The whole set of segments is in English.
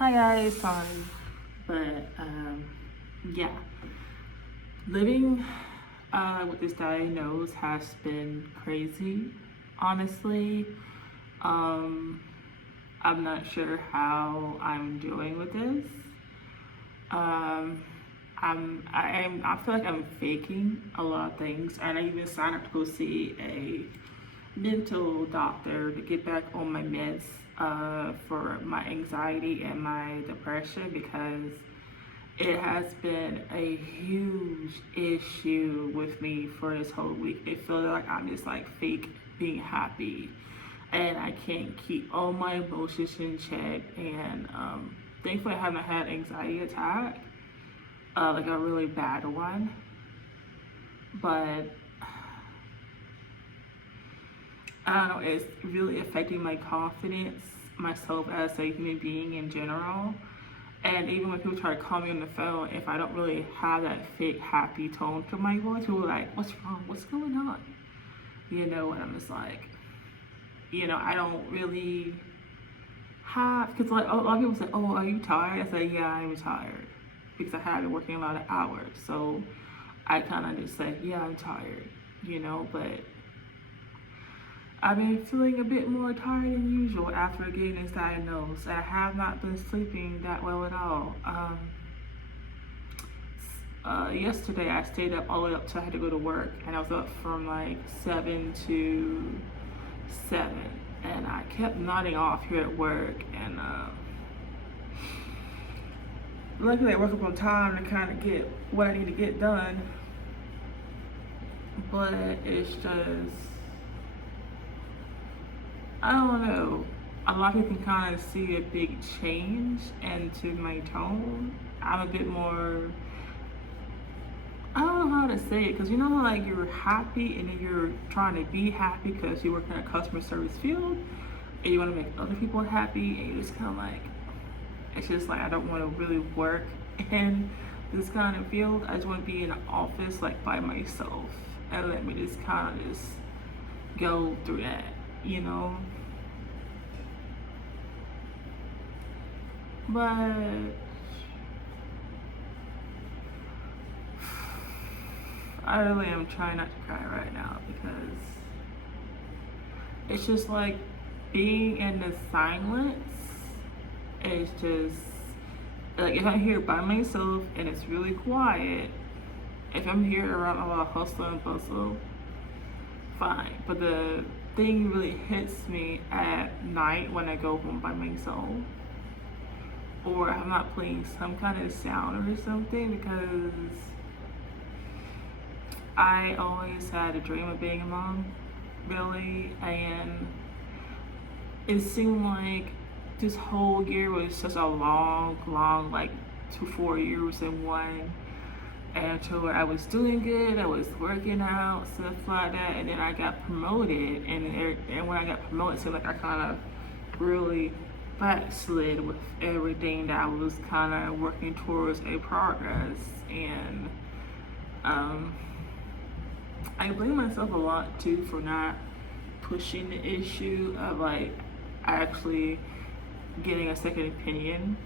Hi guys, sorry, but yeah, living with this diagnosis has been crazy. Honestly, um, I'm not sure how I'm doing with this. Um, I feel like I'm faking a lot of things, and I even signed up to go see a mental doctor to get back on my meds for my anxiety and my depression because it has been a huge issue with me for this whole week. It feels like I'm just like fake being happy and I can't keep all my emotions in check. And thankfully, I haven't had an anxiety attack, like a really bad one. But I don't know, it's really affecting my confidence, myself as a human being in general. And even when people try to call me on the phone, if I don't really have that fake happy tone to my voice, people are like, "What's wrong? What's going on?" And I'm just like, I don't really have, because like a lot of people say, "Oh, are you tired?" I say, "Yeah, I'm tired," because I have been working a lot of hours. So I kind of just say, "Yeah, I'm tired," but I've been feeling a bit more tired than usual after getting this diagnosis. I have not been sleeping that well at all. Yesterday I stayed up all the way up till I had to go to work, and I was up from like 7 to 7, and I kept nodding off here at work, and luckily I woke up on time to kind of get what I need to get done, but it's just, I don't know. A lot of people can kind of see a big change into my tone. I'm a bit more, I don't know how to say it, because how like you're happy and then you're trying to be happy because you work in a customer service field and you want to make other people happy, and you just kind of like, it's just like I don't want to really work in this kind of field. I just want to be in an office like by myself and let me just kind of just go through that, you know. But I really am trying not to cry right now because it's just like being in the silence is just like, if I'm here by myself and it's really quiet, if I'm here around a lot of hustle and bustle, fine. But the thing really hits me at night when I go home by myself, or I'm not playing some kind of sound or something, because I always had a dream of being a mom, really, and it seemed like this whole year was such a long, like 4 years in one. And so I was doing good, I was working out, stuff like that, and then I got promoted, and when I got promoted, it seemed like I kind of really backslid with everything that I was kind of working towards a progress. And I blame myself a lot too for not pushing the issue of like actually getting a second opinion,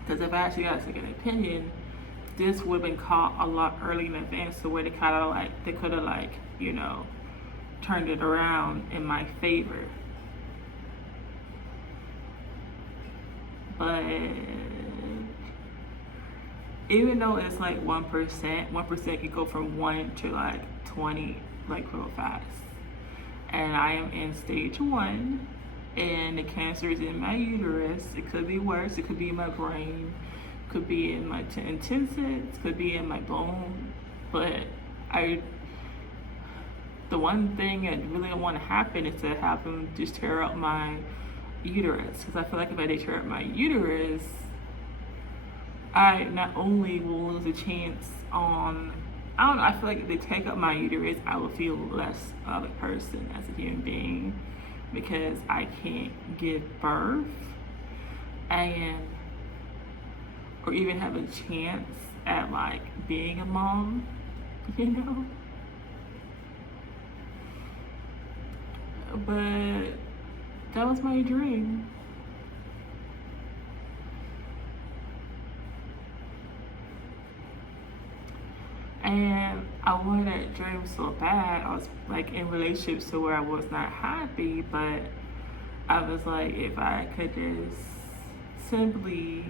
because if I actually got a second opinion, this would have been caught a lot early in advance, so where they kind of like, they could have like, turned it around in my favor. But even though it's like 1% can go from 1 to like 20 like real fast. And I am in stage 1, and the cancer is in my uterus. It could be worse. It could be in my brain. Could be in my intestines. Could be in my bone. But the one thing I really don't want to happen is to have them just tear up my uterus. Because I feel like if I did tear up my uterus, I not only will lose a chance on, I don't know, I feel like if they take up my uterus, I will feel less of a person as a human being, because I can't give birth and or even have a chance at like being a mom, you know. But that was my dream. And I wanted that dream so bad. I was like in relationships to where I was not happy, but I was like, if I could just simply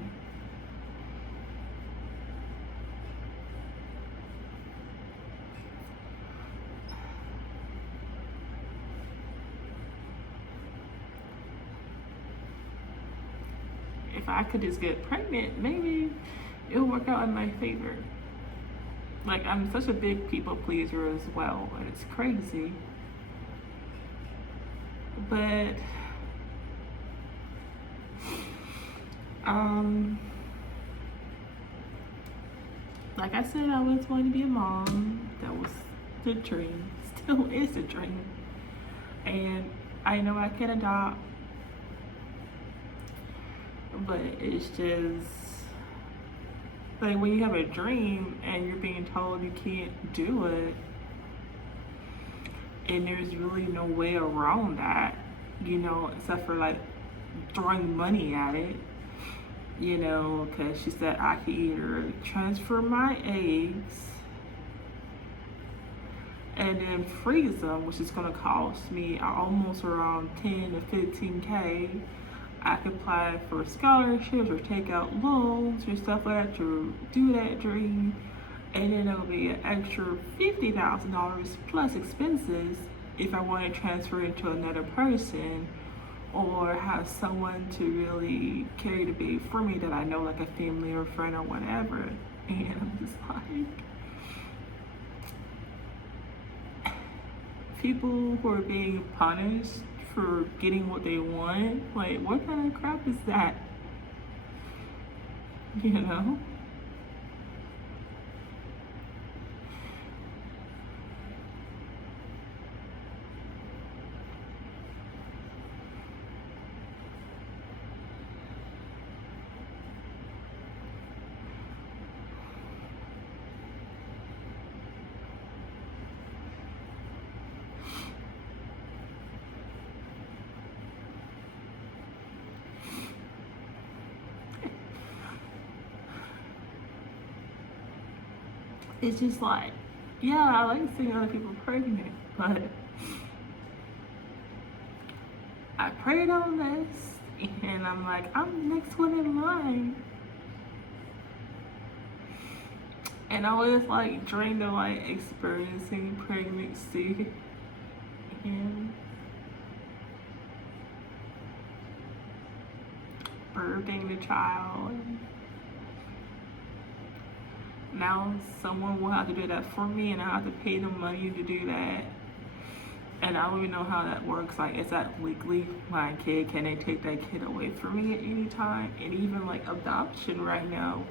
if I could just get pregnant, maybe it'll work out in my favor. Like, I'm such a big people pleaser as well, and it's crazy. But um like I said, I was going to be a mom. That was the dream. Still is a dream. And I know I can adopt, but it's just like when you have a dream and you're being told you can't do it, and there's really no way around that, you know, except for like throwing money at it, you know, because she said I could either transfer my eggs and then freeze them, which is going to cost me almost around 10 to 15K. I could apply for scholarships or take out loans or stuff like that to do that dream, and then it'll be an extra $50,000 plus expenses if I want to transfer it to another person or have someone to really carry the baby for me that I know, like a family or friend or whatever. And I'm just like, people who are being punished for getting what they want, like, what kind of crap is that? You know? It's just like, yeah, I like seeing other people pregnant, but I prayed on this, and I'm like, I'm the next one in line. And I always like dreamed of like experiencing pregnancy and birthing the child. Now someone will have to do that for me, and I have to pay them money to do that. And I don't even know how that works. Like, is that legally my kid? Can they take that kid away from me at any time? And even like adoption right now,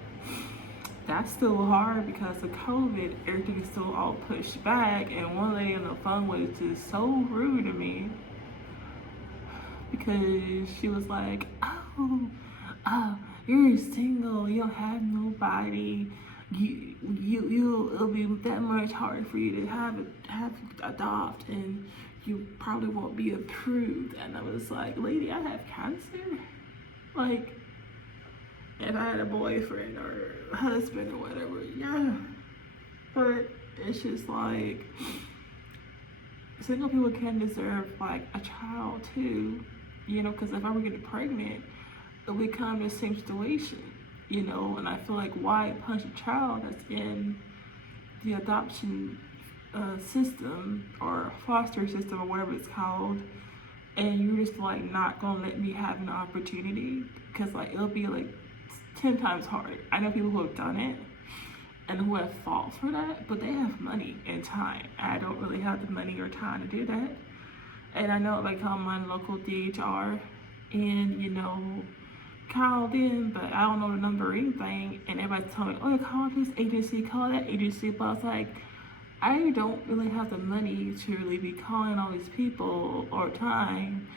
that's still hard because of COVID. Everything is still all pushed back. And one lady on the phone was just so rude to me because she was like, oh, you're single, you don't have nobody. It'll be that much harder for you to have adopt, and you probably won't be approved. And I was like, lady, I have cancer. Like, if I had a boyfriend or husband or whatever, yeah. But it's just like, single people can deserve like a child too, you know, because if I were getting pregnant, it would kind of the same situation, you know. And I feel like, why punch a child that's in the adoption system or foster system or whatever it's called, and you're just like not gonna let me have an opportunity? Because like it'll be like 10 times harder. I know people who have done it and who have fought for that, but they have money and time. I don't really have the money or time to do that. And I know, like, I'm on local DHR, and you know, called in, but I don't know the number or anything. And everybody's telling me, oh, call this agency, call that agency. But I was like, I don't really have the money to really be calling all these people or time.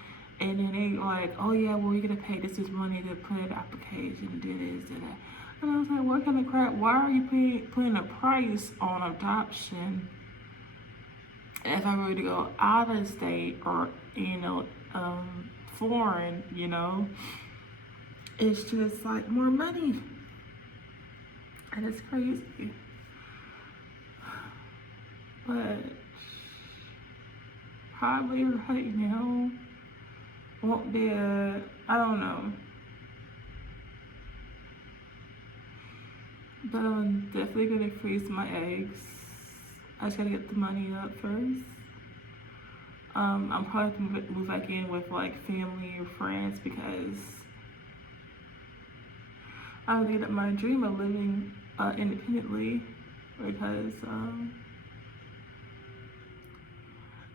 And then they like, oh yeah, well, you're gonna pay this money to put an application and do this and that. And I was like, what kind of crap? Why are you putting a price on adoption? And if I were to go out of state or, you know, foreign, you know, it's just like more money. And it's crazy. but probably right now won't be I don't know. But I'm definitely gonna freeze my eggs. I just gotta get the money up first. I'm probably gonna move back in with like family or friends because I really get my dream of living independently because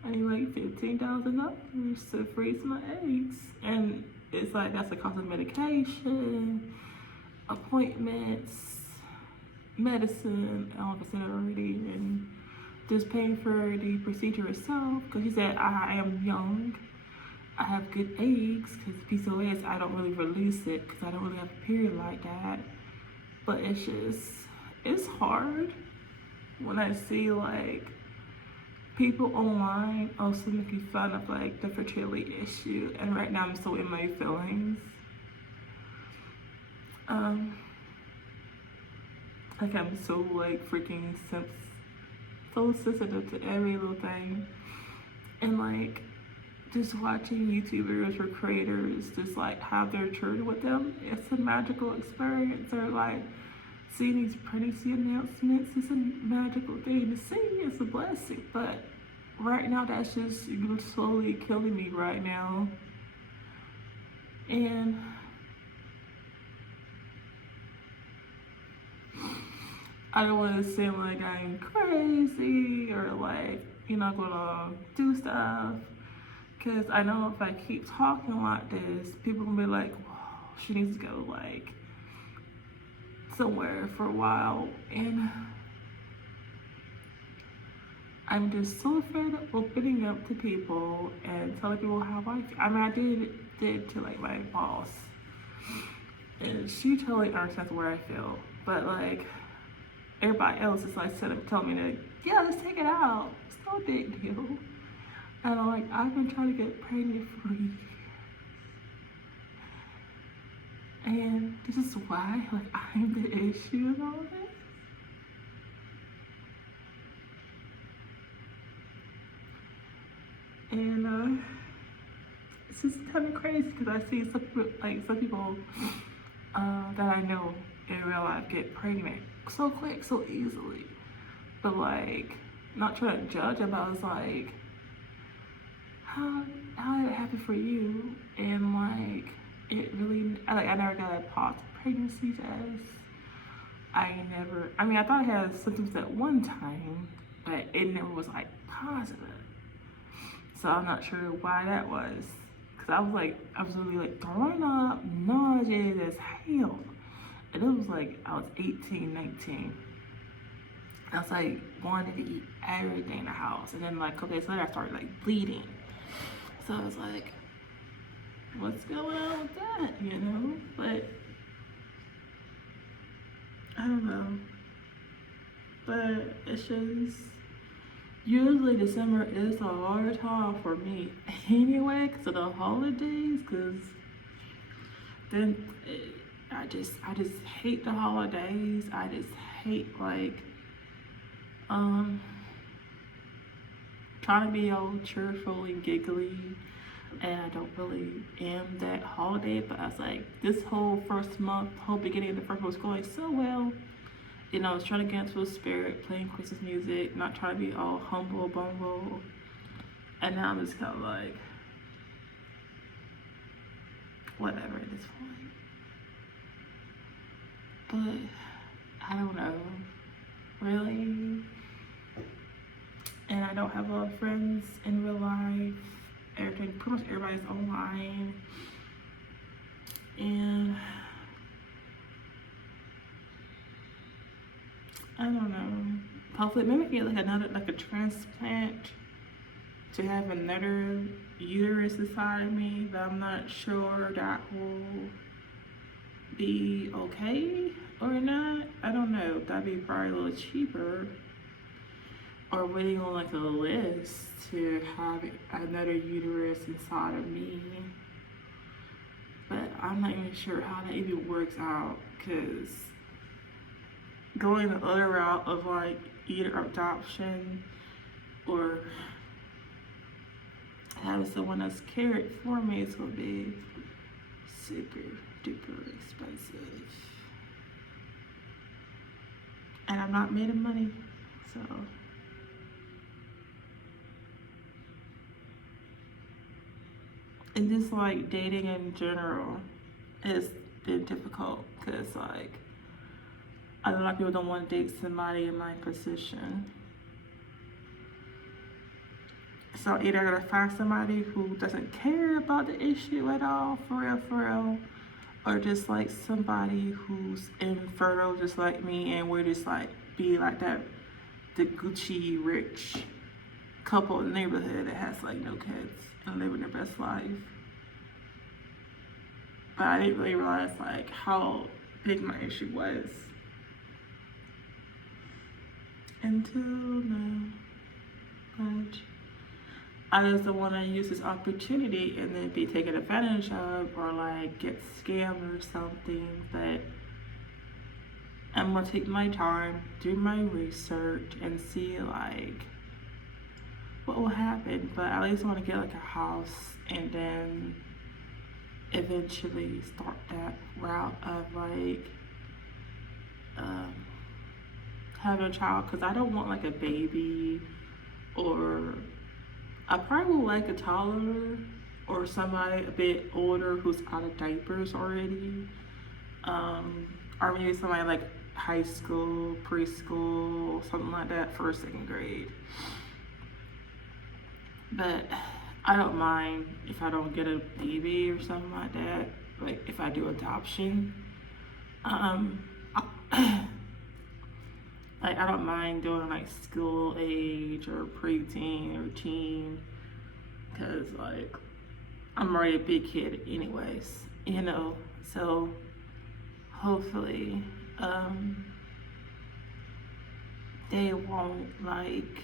I need like $15,000 to freeze my eggs, and it's like that's the cost of medication, appointments, medicine. I don't know if I said it already, and just paying for the procedure itself. Because he said I am young, I have good eggs. Because PCOS, I don't really release it because I don't really have a period like that. But it's hard when I see like people online also making fun of like the fertility issue, and right now I'm so in my feelings. Like I'm so like freaking so sensitive to every little thing, and like just watching YouTubers or creators just like have their children with them, it's a magical experience. Or like seeing these pregnancy announcements, it's a magical thing to see. It's a blessing, but right now that's just slowly killing me right now. And I don't want to seem like I'm crazy or like, gonna do stuff. Because I know if I keep talking like this, people gonna be like, whoa, she needs to go like somewhere for a while. And I'm just so afraid of opening up to people and telling people how I feel. I mean, I did to like my boss, and she totally understands where I feel. But like everybody else is like telling me to, yeah, let's take it out. It's no big deal. And I'm like, I've been trying to get pregnant for years. And this is why like I'm the issue in all of this. And it's just kind of crazy because I see some people that I know in real life get pregnant so quick, so easily. But like, not trying to judge them, but I was like, how did it happen for you? And like, it really, I never got a positive pregnancy test. I thought I had symptoms at one time, but it never was like positive. So I'm not sure why that was. Cause I was really like throwing up, nauseous as hell. And it was like, I was 18, 19. I was like, wanted to eat everything in the house. And then like a couple days later, I started like bleeding. So I was like, what's going on with that, But I don't know. But it's just, usually December is a hard time for me anyway, because of the holidays, because then I just hate the holidays. I just hate like trying to be all cheerful and giggly, and I don't really am that holiday. But I was like, this whole first month, whole beginning of the first month was going so well. I was trying to get into a spirit, playing Christmas music, not trying to be all humble bumble. And now I'm just kind of like, whatever at this point. But I don't know, really. And I don't have a lot of friends in real life. Pretty much everybody's online. And I don't know. Hopefully, maybe get like a transplant to have another uterus inside of me, but I'm not sure that will be okay or not. I don't know. That'd be probably a little cheaper. Or waiting on like a list to have another uterus inside of me. But I'm not even sure how that even works out, because going the other route of like either adoption or have someone else care it for me is gonna be super duper expensive. And I'm not made of money, so. And just like dating in general has been difficult because like a lot of people don't want to date somebody in my position. So either I gotta find somebody who doesn't care about the issue at all, for real, or just like somebody who's infertile just like me, and we're just like be like that the Gucci rich couple in the neighborhood that has like no kids and living their best life. But I didn't really realize like how big my issue was until now. But I just don't want to use this opportunity and then be taken advantage of or like get scammed or something. But I'm gonna take my time, do my research, and see like what will happen. But I at least want to get like a house and then eventually start that route of like having a child, because I don't want like a baby, or I probably would like a toddler or somebody a bit older who's out of diapers already, or maybe somebody like high school, preschool, something like that, first, second grade. But I don't mind if I don't get a baby or something like that. Like if I do adoption, like I don't mind doing like school age or preteen or teen, because like I'm already a big kid anyways, you know. So hopefully they won't like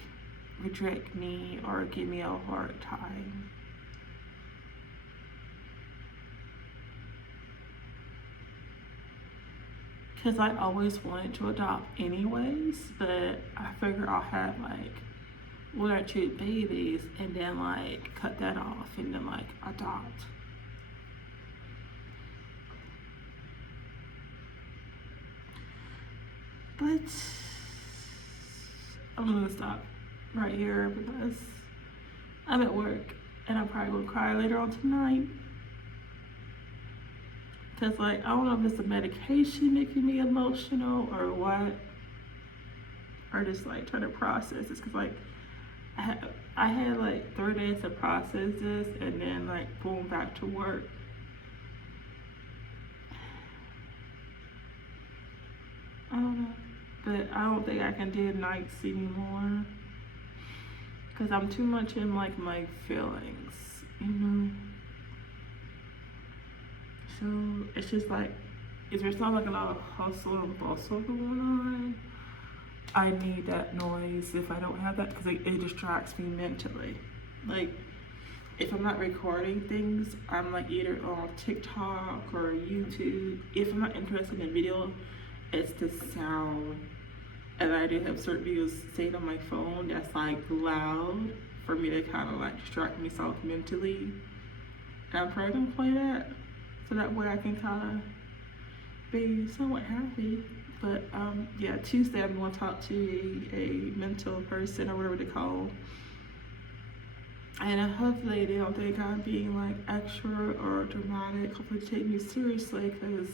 reject me or give me a hard time. Because I always wanted to adopt anyways, but I figure I'll have like one or two babies and then like cut that off and then like adopt. But I'm gonna stop right here because I'm at work and I'm probably gonna cry later on tonight. Cause like I don't know if it's the medication making me emotional or what, or just like trying to process this. Cause like I had like 3 days to process this, and then like boom, back to work. I don't know, but I don't think I can do nights anymore. Cause I'm too much in like my feelings, you know. So it's just like, if there's not like a lot of hustle and bustle going on, I need that noise. If I don't have that, because it distracts me mentally. Like if I'm not recording things, I'm like either on TikTok or YouTube. If I'm not interested in video, it's the sound. And I do have certain videos saved on my phone that's like loud for me to kind of like distract myself mentally. And I'm probably gonna play that, so that way I can kind of be somewhat happy. But yeah, Tuesday I'm going to talk to a mental person or whatever they call. And hopefully they don't think I'm being like extra or dramatic. Hopefully they take me seriously, because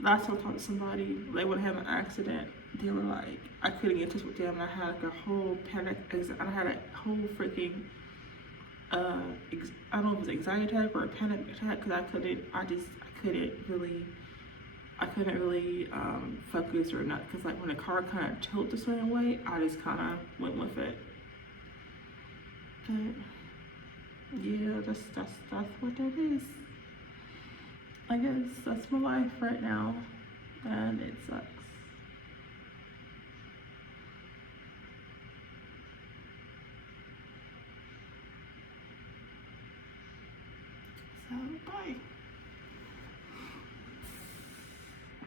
last time I talked to somebody, they would have an accident. They were like, I couldn't get in touch with them, and I had like a whole panic. I had a whole freaking I don't know if it was anxiety attack or a panic attack, because I couldn't really focus or not, because like when the car kind of tilted a certain way, I just kind of went with it. But yeah, that's what that is. I guess that's my life right now, and it sucks. So bye.